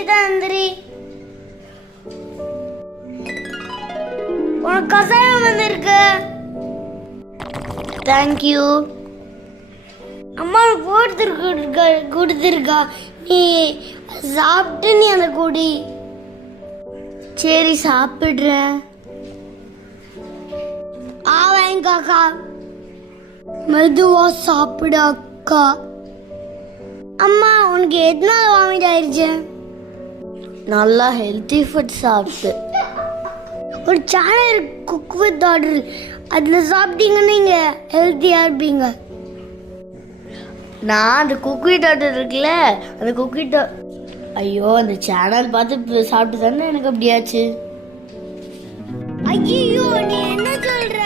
கீதா எந்திரி. உனக்கு கசாயம் வந்திருக்கு. தேங்க்யூ. அம்மா கொடுத்துருக்கா, நீ சாப்பிட்டு நீ அந்த குடி. சரி சாப்பிடுறேன். வாங்கிக்காக்கா, மெதுவா சாப்பிடு அக்கா. அம்மா உனக்கு எதனால வாமிட் ஆயிடுச்சு? நல்லா ஹெல்த்தி ஃபுட் சாப்பிட்டு. ஒரு சேனல் குக் வித் ஆர்டர், அதில் சாப்பிட்டீங்கன்னா நீங்கள் ஹெல்த்தியாக இருப்பீங்க. நான் அந்த குக் வித் ஆர்டர் இருக்குல்ல, அந்த குக் வித் ஐயோ அந்த சேனல் பார்த்து சாப்பிட்டு தானே எனக்கு அப்படியாச்சு. ஐயோ நீ என்ன சொல்ற?